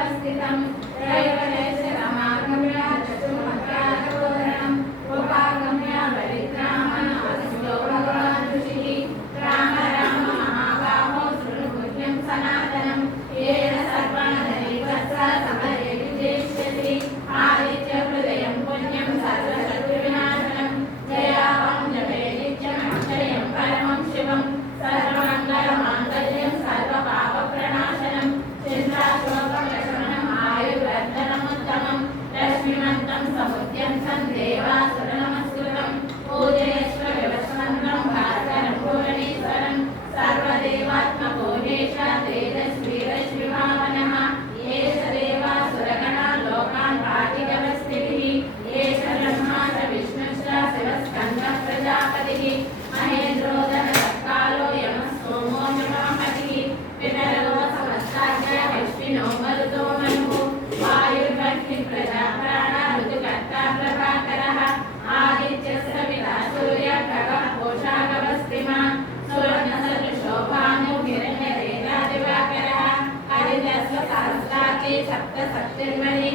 उपस्थितं Yes, sir. Then my name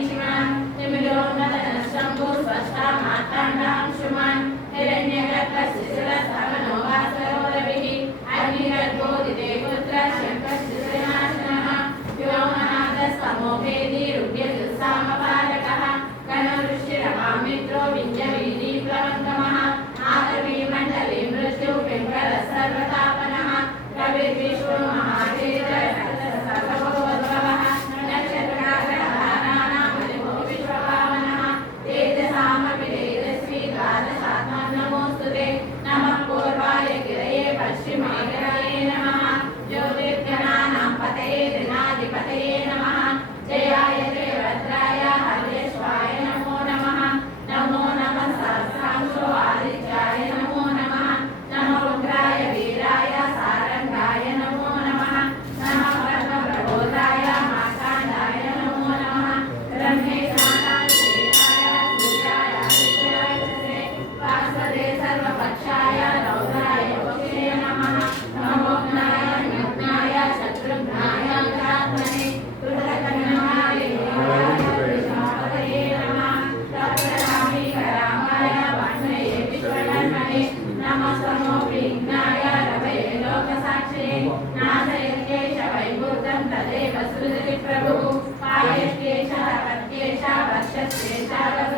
Just sit down.